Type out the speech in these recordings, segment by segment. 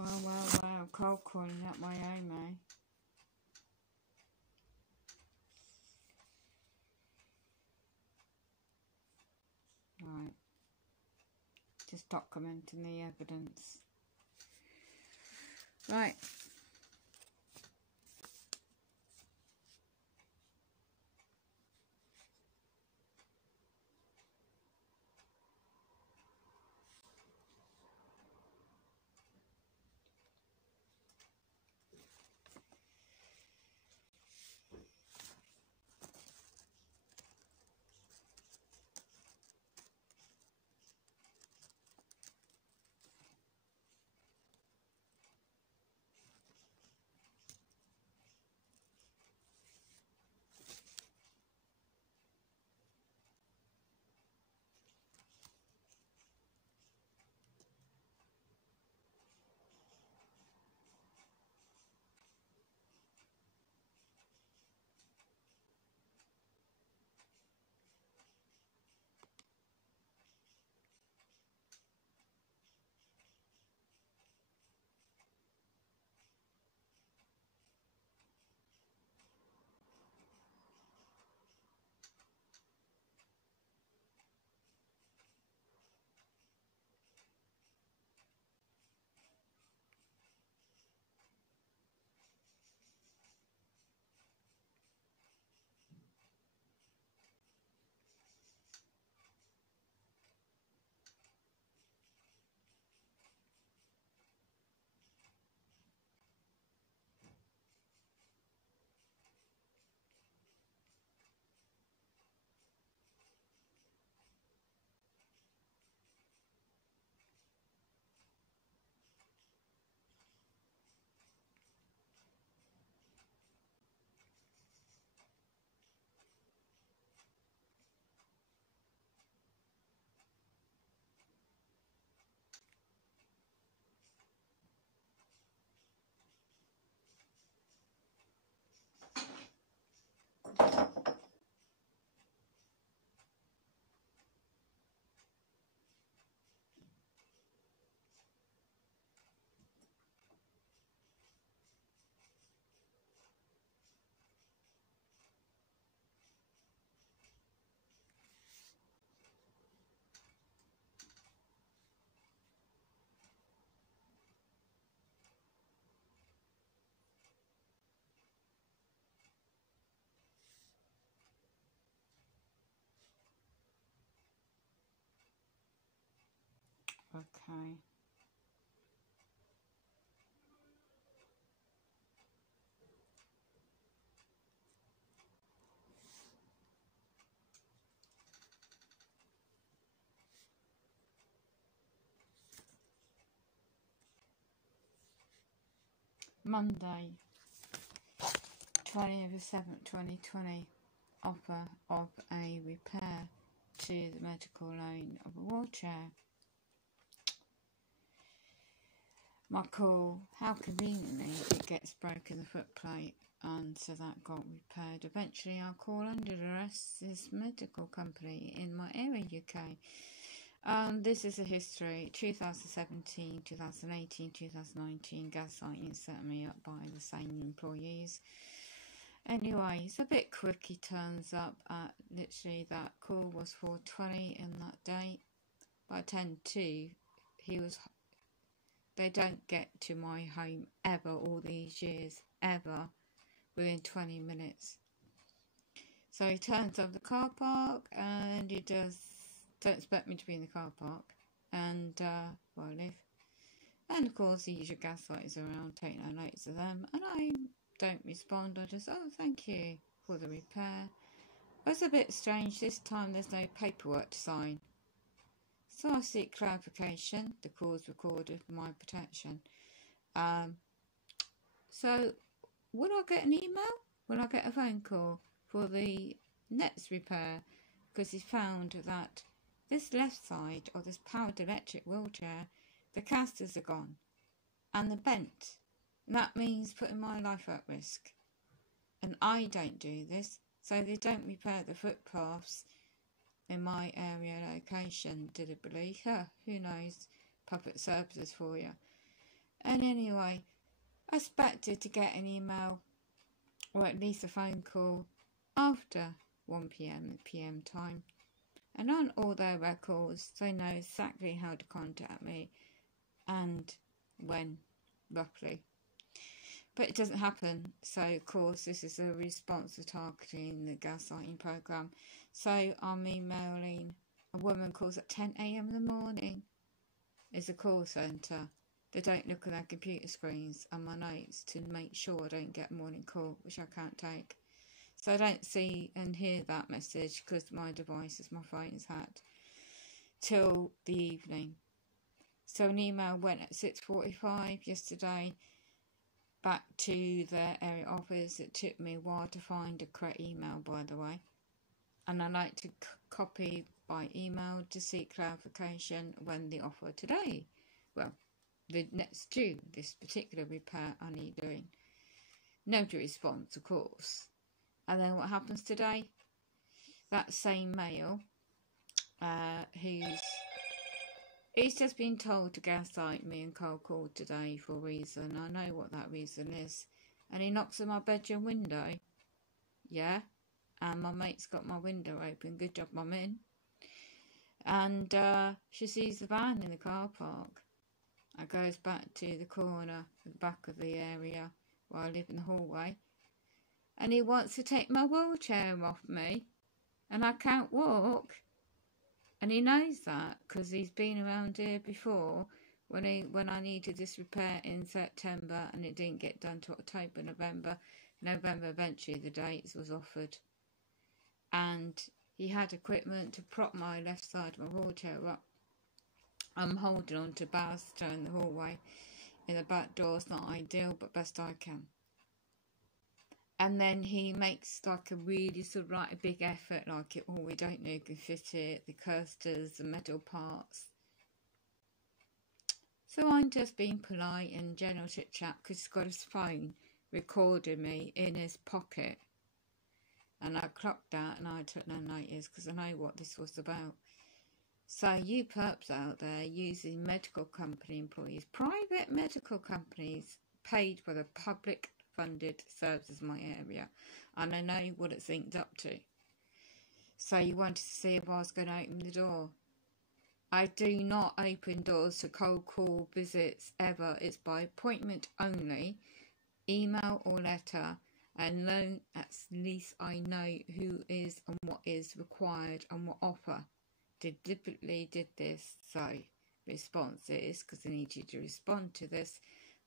Well, cold calling up my own, eh? Right. Just documenting the evidence. Right. Okay. Monday, 20th of 7th, 2020. Offer of a repair to the medical loan of a wheelchair. My call, how conveniently it gets broken the foot plate, and so that got repaired. Eventually I'll call under arrest this medical company in my area, UK. This is a history, 2017, 2018, 2019, gaslighting set me up by the same employees. Anyway, it's a bit quick. He turns up at literally, that call was 4:20 in that date. By 10:02, they don't get to my home ever, all these years, ever, within 20 minutes. So he turns up the car park, and he don't expect me to be in the car park, and where I live. And of course, the usual gaslighters around, take no notice of them, and I don't respond. I just, oh, thank you for the repair. It's a bit strange. This time there's no paperwork to sign. So I seek clarification. The call's recorded for my protection. So will I get an email? Will I get a phone call for the next repair? Because he found that this left side of this powered electric wheelchair, the casters are gone and they're bent. And that means putting my life at risk. And I don't do this, so they don't repair the footpaths in my area location, deliberately. Who knows? Public services for you. And anyway, I expected to get an email or at least a phone call after 1 p.m. time. And on all their records, they know exactly how to contact me and when, roughly. But it doesn't happen. So, of course, this is a response to targeting the gaslighting program. So, I'm emailing. A woman calls at 10 a.m. in the morning. It's a call centre. They don't look at their computer screens and my notes to make sure I don't get a morning call, which I can't take. So I don't see and hear that message because my phone is hacked, till the evening. So an email went at 6:45 yesterday back to the area office. It took me a while to find the correct email, by the way. And I like to copy by email to seek clarification when the offer today. Well, the next due, this particular repair I need doing. Nobody responds, of course. And then what happens today? That same male, he's just been told to gaslight me and cold call today for a reason. I know what that reason is. And he knocks on my bedroom window. Yeah. And my mate's got my window open. Good job, I'm in. And she sees the van in the car park. I goes back to the corner at the back of the area where I live in the hallway. And he wants to take my wheelchair off me. And I can't walk. And he knows that because he's been around here before when I needed this repair in September and it didn't get done till October, November. November eventually the dates was offered. And he had equipment to prop my left side of my wheelchair up. I'm holding on to banister in the hallway. In the back door, it's not ideal, but best I can. And then he makes like a really sort of like a big effort, like it, oh, we don't know who can fit it, the coasters, the metal parts. So I'm just being polite and general chit chat because he's got his phone recording me in his pocket. And I clocked that and I took no notice because I know what this was about. So you perps out there using medical company employees, private medical companies paid for the public funded services in my area, and I know what it's linked up to. So you wanted to see if I was going to open the door. I do not open doors to cold call visits ever. It's by appointment only, email or letter, and then at least I know who is and what is required and what offer. Deliberately did this, so response is because I need you to respond to this,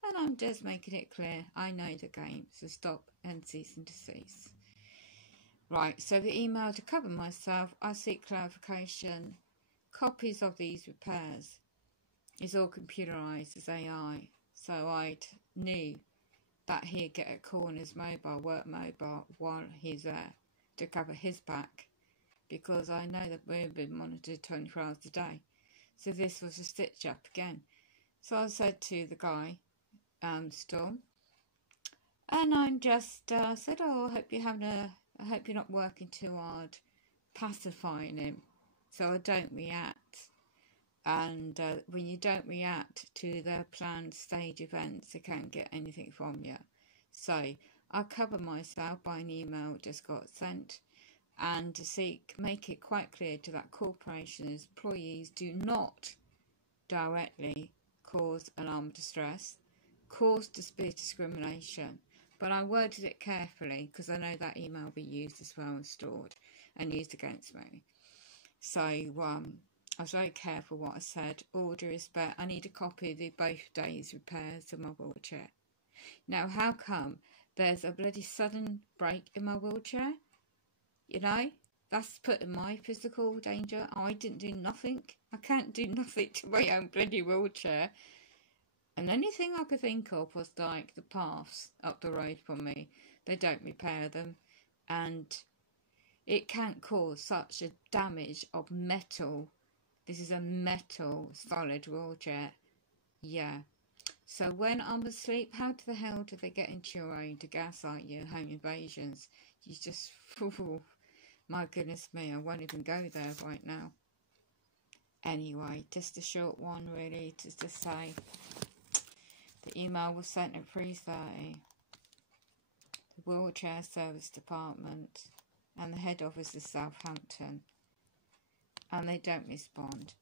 and I'm just making it clear I know the game, so stop and cease and desist. Right, so the email to cover myself, I seek clarification. Copies of these repairs is all computerised as AI, so I knew that he'd get a call on his mobile, work mobile, while he's there to cover his back. Because I know that we've been monitored 24 hours a day. So this was a stitch up again. So I said to the guy, Storm, and I just said, oh, I hope you're not working too hard pacifying him so I don't react. And when you don't react to their planned stage events, they can't get anything from you. So I cover myself by an email just got sent. And to make it quite clear to that corporation's employees do not directly cause alarm distress, cause discrimination. But I worded it carefully because I know that email will be used as well and stored and used against me. So I was very careful what I said. All due respect, I need a copy of both days' repairs of my wheelchair. Now, how come there's a bloody sudden break in my wheelchair? You know, that's putting my physical danger. I didn't do nothing. I can't do nothing to my own bloody wheelchair. And the only thing I could think of was like the paths up the road from me. They don't repair them. And it can't cause such a damage of metal. This is a metal solid wheelchair. Yeah. So when I'm asleep, how the hell do they get into your own to gaslight you, home invasions? You just, my goodness me, I won't even go there right now. Anyway, just a short one really, to say, The email was sent at 3:30. The wheelchair service department, and the head office is Southampton, and they don't respond.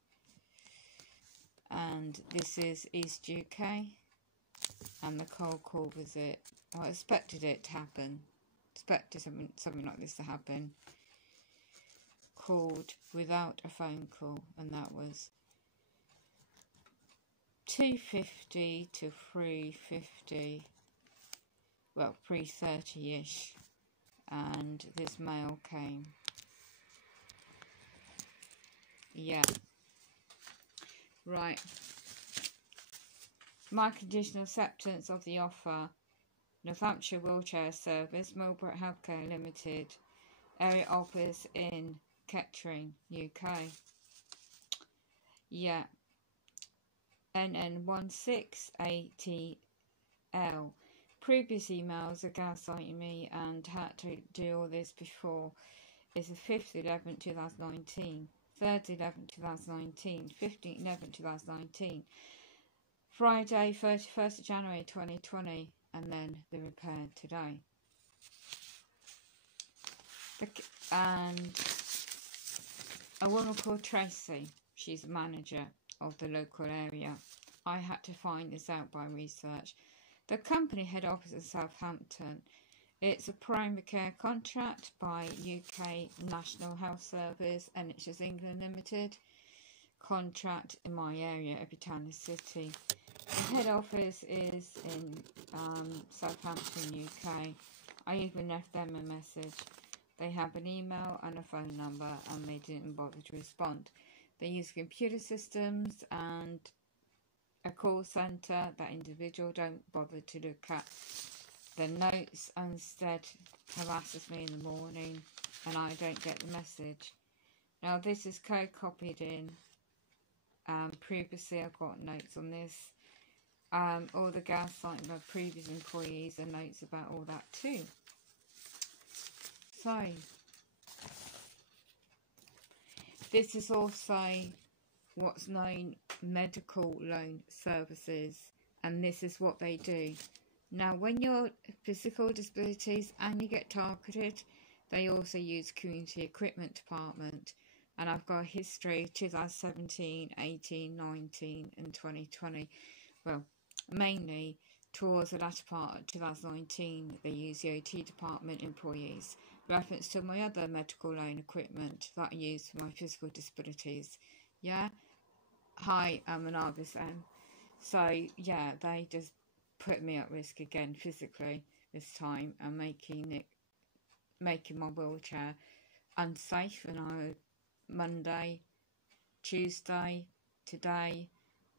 And this is East UK, and the cold call visit. I expected it to happen. Expected something like this to happen. Called without a phone call, and that was 2:50 to 3:50. Well, 3:30ish, and this mail came. Yeah. Right. My conditional acceptance of the offer. Northamptonshire Wheelchair Service, miibbrok Healthcare Limited, area office in Kettering, UK. Yeah. NN16ATL. Previous emails are gaslighting me and had to do all this before. It's the 5th 11th 2019, 3rd 11th 2019, 15th 11th 2019, Friday 31st of January 2020, and then the repair today. And a woman called Tracy, she's the manager of the local area. I had to find this out by research. The company head office is Southampton. It's a primary care contract by UK National Health Service, NHS England Limited. Contract in my area, Epitana City. The head office is in Southampton, UK. I even left them a message. They have an email and a phone number, and they didn't bother to respond. They use computer systems and a call centre. That individual don't bother to look at the notes, and instead harasses me in the morning, and I don't get the message. Now this is copied in. Previously I got notes on this. All the gaslighting by previous employees and notes about all that too. So this is also what's known medical loan services, and this is what they do. Now when you're physical disabilities and you get targeted, they also use community equipment department, and I've got a history 2017, 18, 19 and 2020. Well, mainly towards the latter part of 2019 they use the OT department employees. Reference to my other medical loan equipment that I use for my physical disabilities. Yeah. Hi, I'm an RVSM. So yeah, they just put me at risk again physically this time, and making my wheelchair unsafe. And I Monday, Tuesday, today,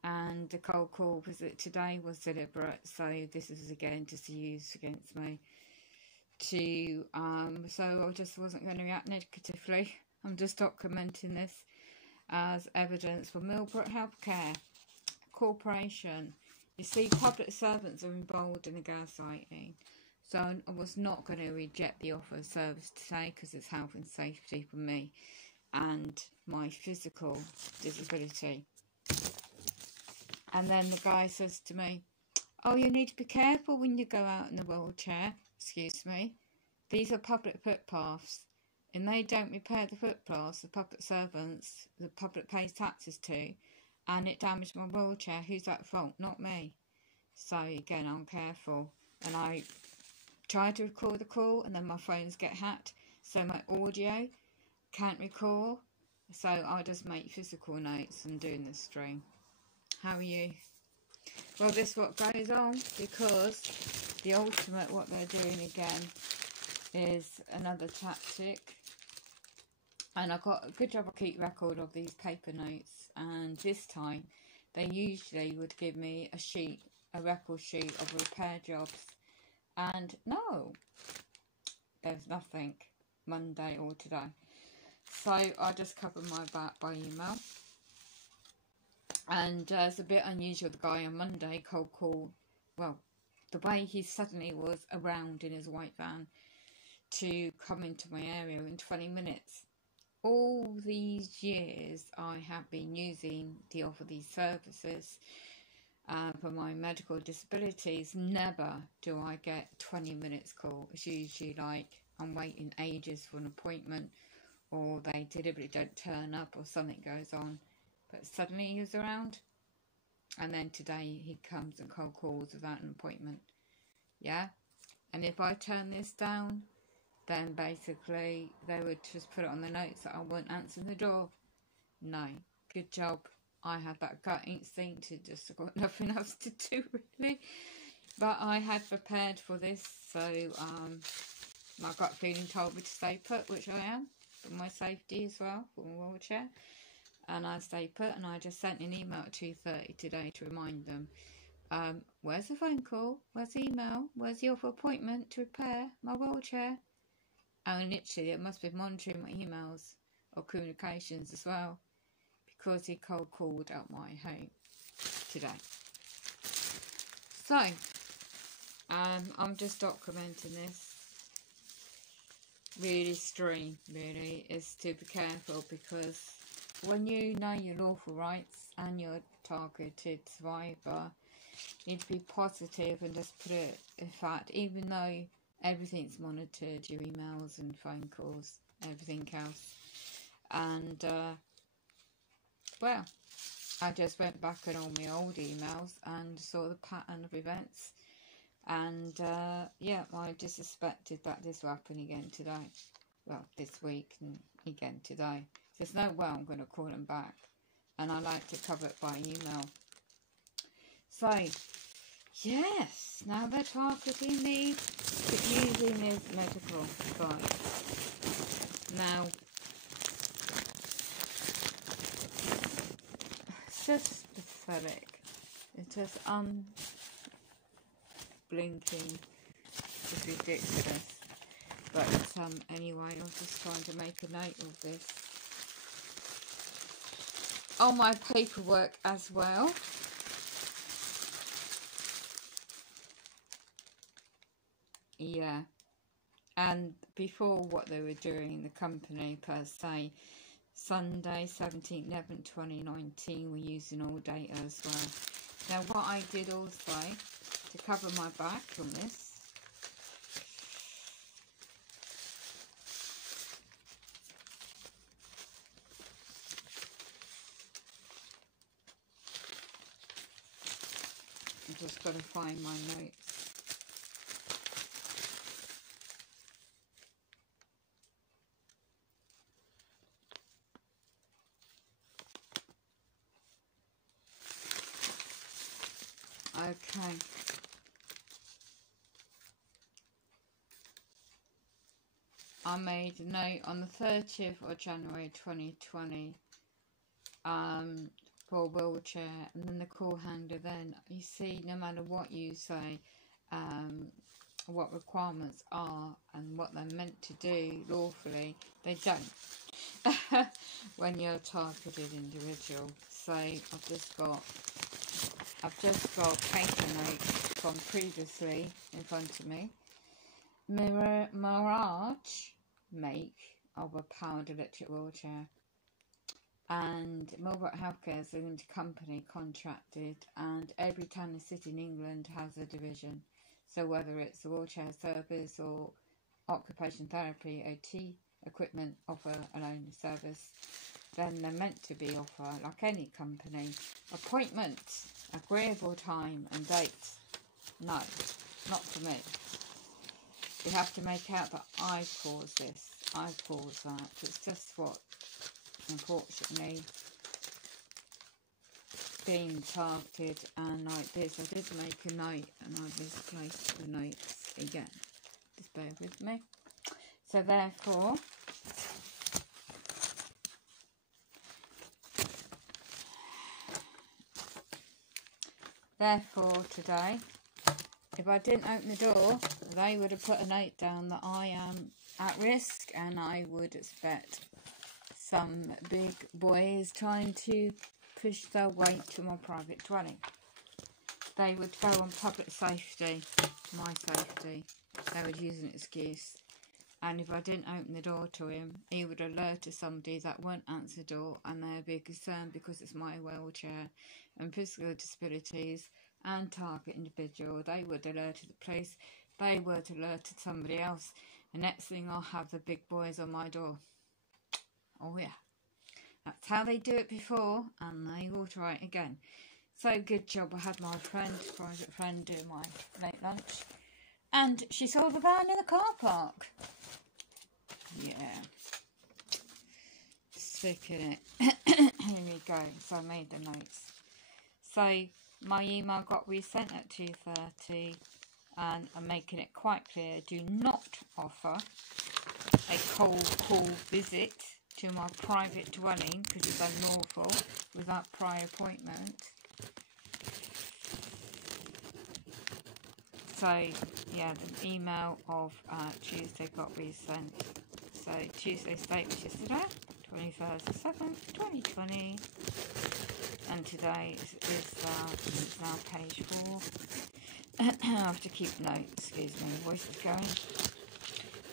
and the cold call visit today was deliberate. So this is again just used against me. So I just wasn't going to react negatively. I'm just documenting this as evidence for miibbrok Healthcare Corporation. You see, public servants are involved in the gaslighting. So I was not going to reject the offer of service today because it's health and safety for me and my physical disability. And then the guy says to me, "Oh, you need to be careful when you go out in the wheelchair." Excuse me. These are public footpaths, and they don't repair the footpaths. The public servants, the public pays taxes to, and it damaged my wheelchair. Who's at fault? Not me. So again, I'm careful, and I try to record the call, and then my phones get hacked, so my audio can't record. So I just make physical notes and doing this stream. How are you? Well, this is what goes on, because the ultimate, what they're doing again, is another tactic. And I've got a good job I keep record of these paper notes, and this time they usually would give me a sheet, a record sheet of repair jobs, and no, there's nothing Monday or today. So I just covered my back by email. And it's a bit unusual, the guy on Monday cold call, well, the way he suddenly was around in his white van to come into my area in 20 minutes. All these years I have been using the offer these services, For my medical disabilities, never do I get 20 minutes call. It's usually like I'm waiting ages for an appointment, or they deliberately don't turn up, or something goes on. But suddenly he was around, and then today he comes and cold calls without an appointment. Yeah, and if I turn this down, then basically they would just put it on the notes that I won't answer the door. No, good job. I had that gut instinct to just got nothing else to do really. But I had prepared for this, so my gut feeling told me to stay put, which I am, for my safety as well, for my wheelchair. And I stayed put, and I just sent an email at 2:30 today to remind them. Where's the phone call? Where's the email? Where's the offer appointment to repair my wheelchair? And literally, it must be monitoring my emails or communications as well, because he cold called out my home today. So, I'm just documenting this. Really extreme, really, is to be careful, because when you know your lawful rights and you're a targeted survivor, you need to be positive and just put it in fact, even though everything's monitored, your emails and phone calls, everything else. And well, I just went back on all my old emails and saw the pattern of events, and yeah, I just suspected that this will happen again today. Well, this week and again today. There's no way I'm going to call them back, and I like to cover it by email. So yes, now they're targeting me using this medical device. Now, it's just pathetic. It's just blinking. It's ridiculous. But anyway, I was just trying to make a note of this. On my paperwork as well. Yeah, and before what they were doing in the company per se, Sunday 17th 11th 2019, we're using all data as well. Now what I did also to cover my back on this, I've just got to find my notes. Okay. I made a note on the 30th of January 2020 for a wheelchair, and then the call handler then, you see, no matter what you say, what requirements are and what they're meant to do lawfully, they don't when you're a targeted individual. So I've just got paper notes from previously in front of me. Mirage make of a powered electric wheelchair, and miibbrok Healthcare is a limited company contracted, and every town and city in England has a division. So whether it's a wheelchair service or occupation therapy, OT equipment offer an own service, then they're meant to be offer, like any company, appointments, agreeable time and dates. No, not for me. You have to make out that I caused this, I caused that. It's just what, unfortunately, being targeted and like this. I did make a note, and I misplaced the notes again. Just bear with me. So therefore today, if I didn't open the door, they would have put a note down that I am at risk, and I would expect some big boys trying to push their weight to my private dwelling. They would go on public safety, my safety. They would use an excuse, and if I didn't open the door to him, he would alert to somebody that won't answer the door, and they'd be concerned because it's my wheelchair and physical disabilities and target individual. They would alert to the police, they would alert to somebody else. The next thing, I'll have the big boys on my door. Oh yeah, that's how they do it before, and they will try it again. So good job I had my private friend, do my late lunch, and she saw the van in the car park. Yeah, stick in it. Here we go. So I made the notes. So my email got resent at 2:30, and I'm making it quite clear: do not offer a cold call visit to my private dwelling because it's unlawful without prior appointment. So yeah, the email of Tuesday got resent. So Tuesday's date was yesterday, 21st of 7th, 2020, and today is now page 4. I have to keep notes, excuse me, voice is going.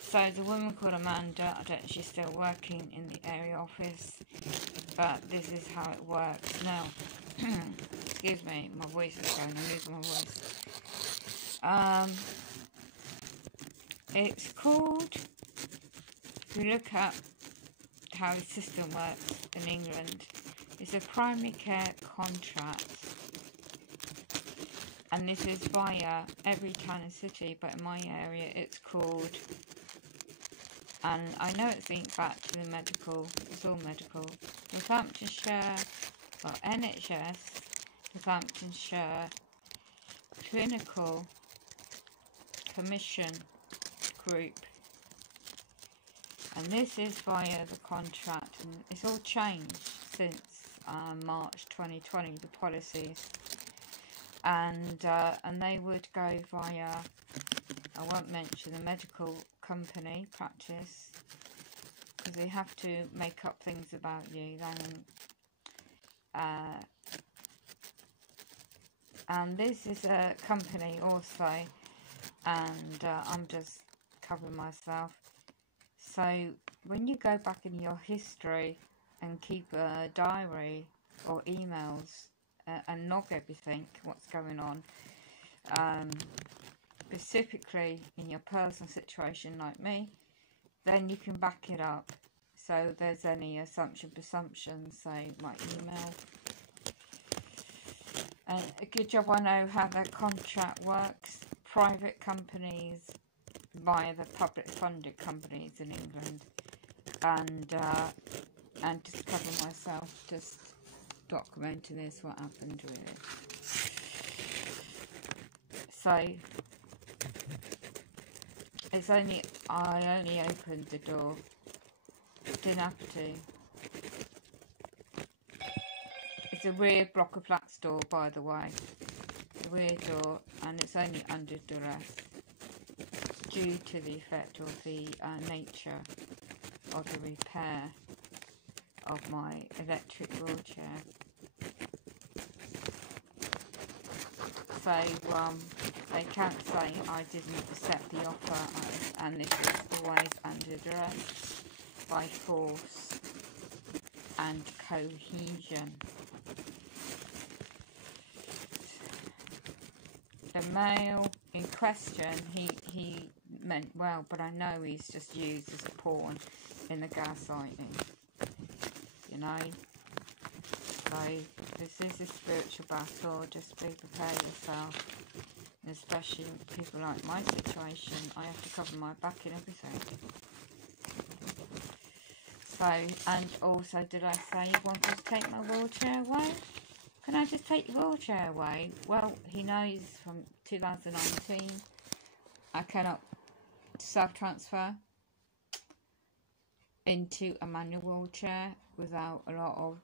So the woman called Amanda, I don't know if she's still working in the area office, but this is how it works. Now, excuse me, my voice is going, I'm losing my voice. It's called, if you look at how the system works in England, it's a primary care contract. And this is via every town and city, but in my area it's called, and I know it's linked back to the medical, it's all medical, Northamptonshire, or NHS, Northamptonshire Clinical Commission Group. And this is via the contract, and it's all changed since March 2020, the policies. And they would go via, I won't mention the medical company practice, because they have to make up things about you. And this is a company also, and I'm just covering myself. So when you go back in your history and keep a diary or emails, and log everything, what's going on, specifically in your personal situation like me, then you can back it up. So if there's any presumptions, say my email. And a good job I know how the contract works. Private companies via the public funded companies in England, and just cover myself, just documenting this, what happened with it. So it's only, I only opened the door, didn't have to. It's a rear block of flats door, by the way, the rear door, and it's only under duress due to the effect of the nature of the repair of my electric wheelchair. So they can't say I didn't accept the offer, and this is always under duress, by force and cohesion. The male in question, he meant well, but I know he's just used as a pawn in the gaslighting, you know. So this is a spiritual battle. Just be prepared yourself, and especially people like my situation, I have to cover my back and everything. So, and also, did I say you wanted to take my wheelchair away? Can I just take your wheelchair away? Well, he knows from 2019 I cannot self-transfer into a manual wheelchair without a lot of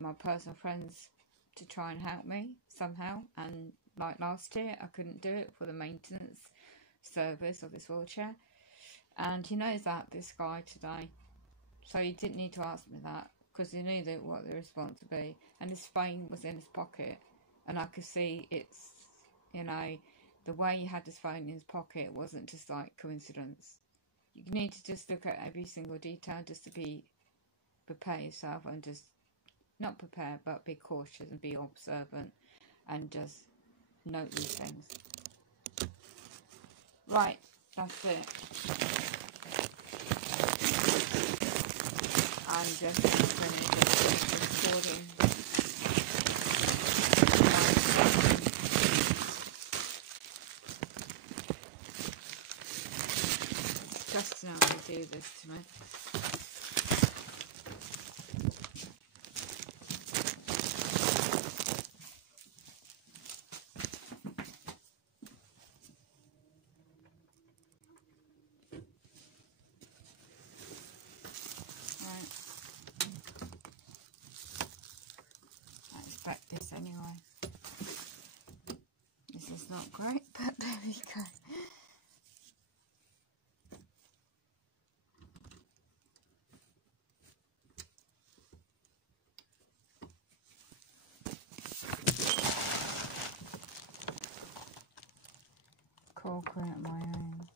my personal friends to try and help me somehow. And like last year, I couldn't do it for the maintenance service of this wheelchair. And he knows that, this guy, today. So he didn't need to ask me that, because he knew that what the response would be. And his phone was in his pocket, and I could see it's, you know, the way he had his phone in his pocket wasn't just like coincidence. you need to just look at every single detail just to prepare yourself, and just not prepare but be cautious and be observant and just note these things. Right, that's it. I'm just going to finish recording. Just now to do this to me. I expect this anyway. This is not great, but there we go. Create my own.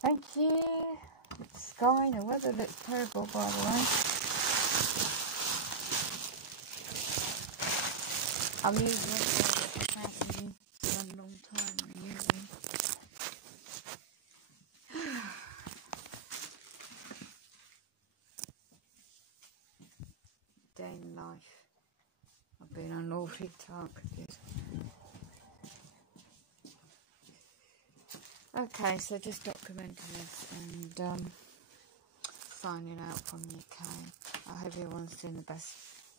Thank you. The sky, the weather looks terrible, by the way. I'm using it apparently for a long time. I'm using. Day in life. I've been on awfully targeted. Okay, so just documenting this and signing out from the UK. I hope everyone's doing the best,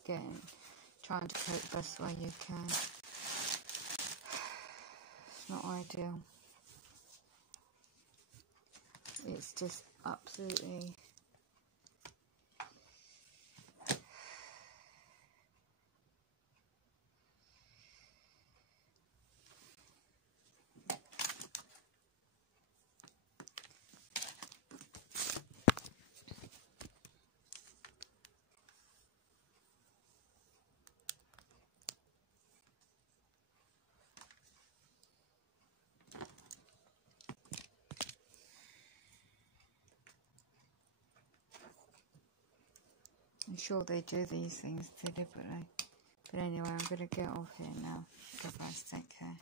trying to cope the best way you can. It's not ideal. It's just absolutely I'm sure they do these things deliberately. But anyway, I'm going to get off here now. Goodbye, take care.